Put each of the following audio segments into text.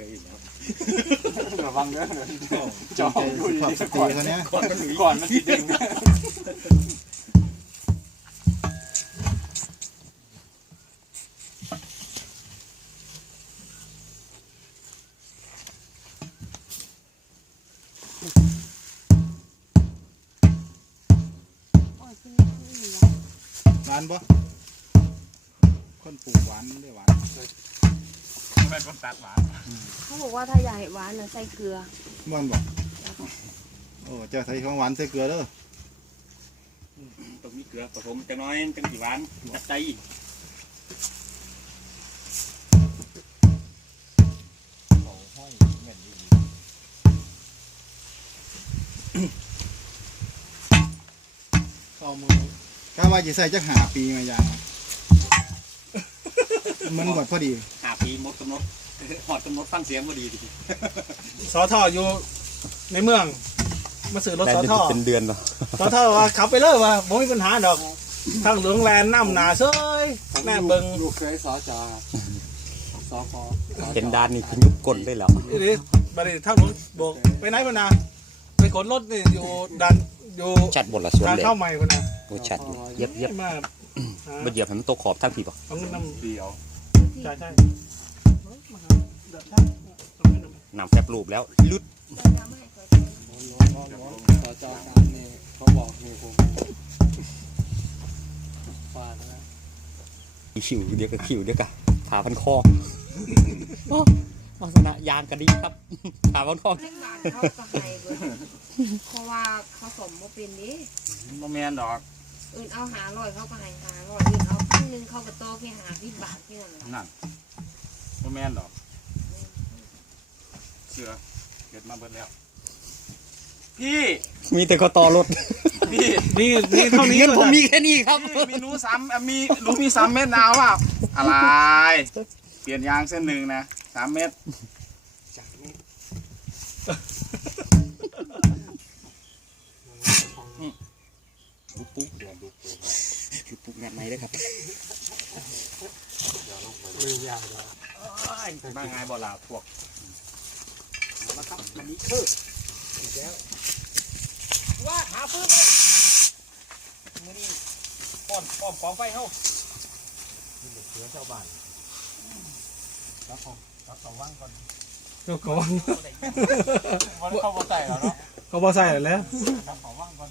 เคยเห็นครับระวังเด้อจอมอยู่ดีสติเขาเนี้ยก่อนมันหนีก่อนมันสิเด้งโอ้ยคือเหลือหวานปะคนปลูกหวานได้หวาน แม่นคนตัดหวานเขาบอกว่าถ้าอยากให้หวานน่ะใส่เกลือบ้านบอกโอ้เจ้าไทยของหวานใส่เกลือเด้อต้องมีเกลือผสมจังน้อยจังสีหวานจัดใจเขาห้อยแม่นดีข้อมือกล้าว่าจะใส่จักหาปีมายางมันหมดพอดีหา ปีหมดกำหนดหอดกำหนดฟังเสียงพอดีดิสอทออยู่ในเมือง มาซื้อรถสอทอเป็นเดือนเนาะสอทอว่าขับไปเลยว่าบ่มีปัญหาดอกทางหลวงแลนด์น้ำหนาเซ้ยแน่เบิงลูกเคยสอจอสอคอเห็นด้านนี้คือยุบก้นได้แล้วนี่ดิบัดนี้ทางหลวงบอกไปไหนพะนาไปขนรถนี่อยู่ดันอยู่ชัดบทละส่วนทางเลยเข้าใหม่พะนาโอ้ชัดเย็บเย็บมามาเหยียบให้มันตกขอบทั้งทีป่ะเอาเงินน้ำเดียว ใช่ใช่มาหาเดือดใช่เอาเงินน้ำนำแคบรูปแล้วลุดสอจอการนี่เขาบอกนี่ผมฟาดนะคิวเดียวกับคิวเดียวกับผ่าพันคอโอ้ลักษณะยางกระดีครับผ่าพันคอเล็กหวานเขาก็ให้เบิดเพราะว่าเขาสมบ่เป็นนี้โมแมนดอก อื่นเอาหาร้อยเขาก็ให้หาร้อยอื่นเอาพั นหนึ่งเขาก็โตแค่หาสิบบาทแค่นั้นแหละนั่นโมแมนดอก เสือเกิดมาเบิดแล้ว พี่ มีแต่ก็ต่อรถพี่ นี่นี่เท่านี้เงินเลยผมนะมีแค่นี้ครับ พี่มีหนูสามอะมีหนูมีสามเม็ดนาวอะอะไร เปลี่ยนยางเส้นหนึ่งนะสามเม็ด ปุ๊กลูกปุ๊กงัดไหนด้วยครับบ้างไงบ่ลาพวกแล้วครับอันนี้คือแล้วว่าหาฟืนเลยมือนี้ป้อนป้อมกองไฟเฮ้าเจ้าของมันเข้ามาใส่แล้วเนาะเขาบ่ใส่แล้วขอว่างก่อน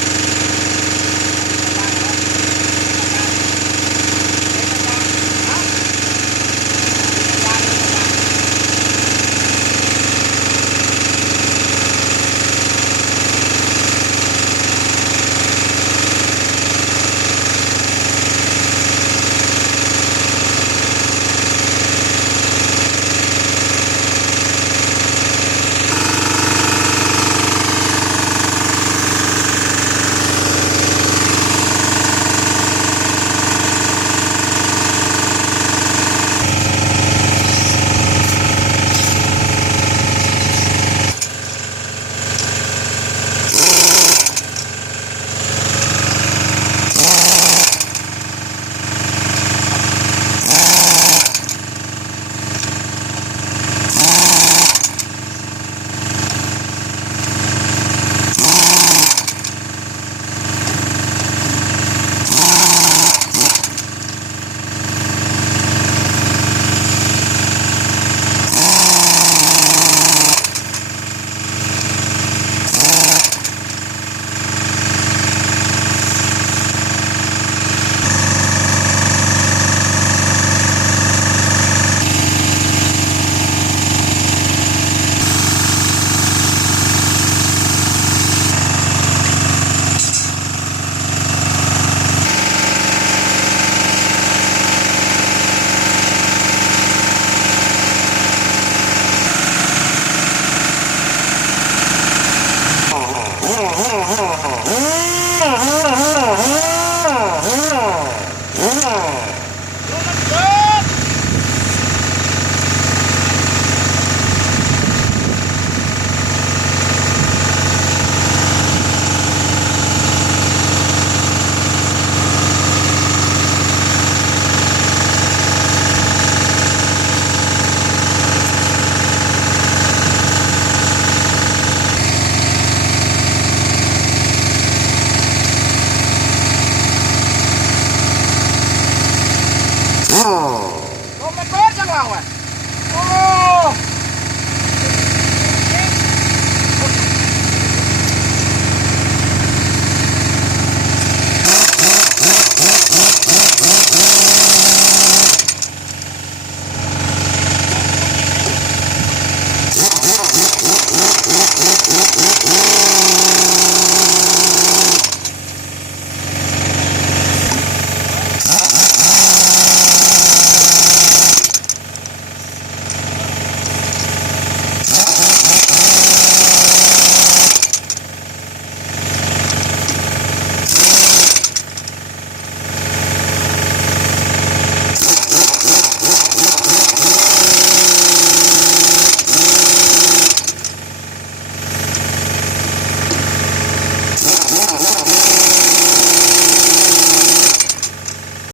power.